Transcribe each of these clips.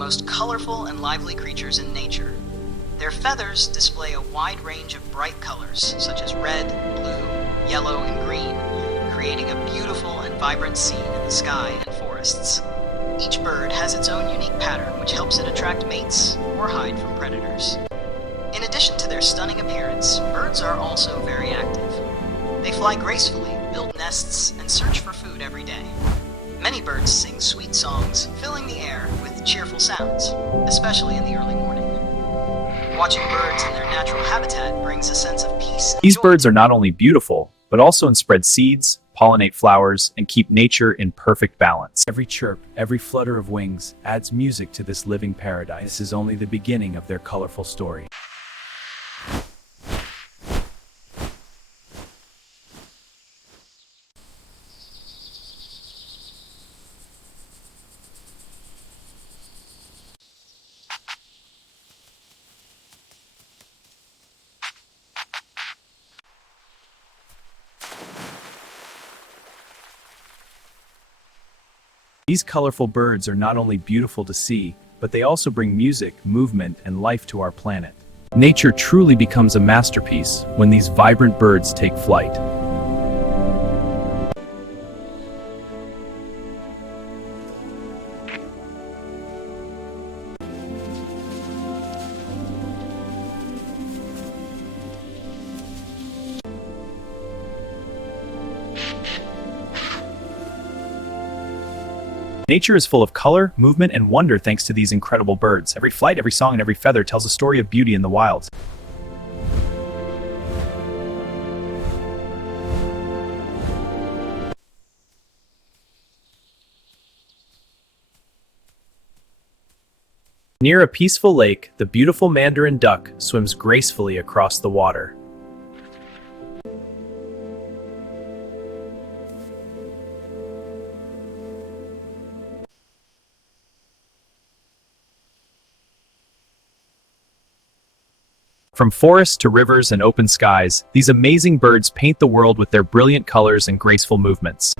most colorful and lively creatures in nature. Their feathers display a wide range of bright colors, such as red, blue, yellow, and green, creating a beautiful and vibrant scene in the sky and forests. Each bird has its own unique pattern, which helps it attract mates or hide from predators. In addition to their stunning appearance, birds are also very active. They fly gracefully, build nests, and search for food every day. Many birds sing sweet songs, filling the air with cheerful sounds, especially in the early morning. Watching birds in their natural habitat brings a sense of peace and These joy. birds are not only beautiful, but also spread seeds, pollinate flowers, and keep nature in perfect balance. Every chirp, every flutter of wings adds music to this living paradise. This is only the beginning of their colorful story. These colorful birds are not only beautiful to see, but they also bring music, movement, and life to our planet. Nature truly becomes a masterpiece when these vibrant birds take flight. Nature is full of color, movement, and wonder thanks to these incredible birds. Every flight, every song, and every feather tells a story of beauty in the wild. Near a peaceful lake, the beautiful mandarin duck swims gracefully across the water. From forests to rivers and open skies, these amazing birds paint the world with their brilliant colors and graceful movements.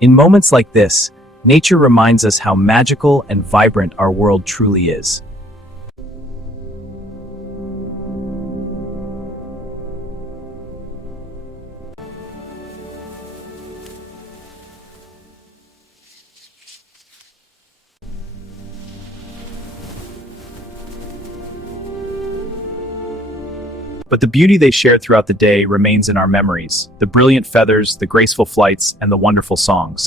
In moments like this, nature reminds us how magical and vibrant our world truly is. But the beauty they share throughout the day remains in our memories: the brilliant feathers, the graceful flights, and the wonderful songs.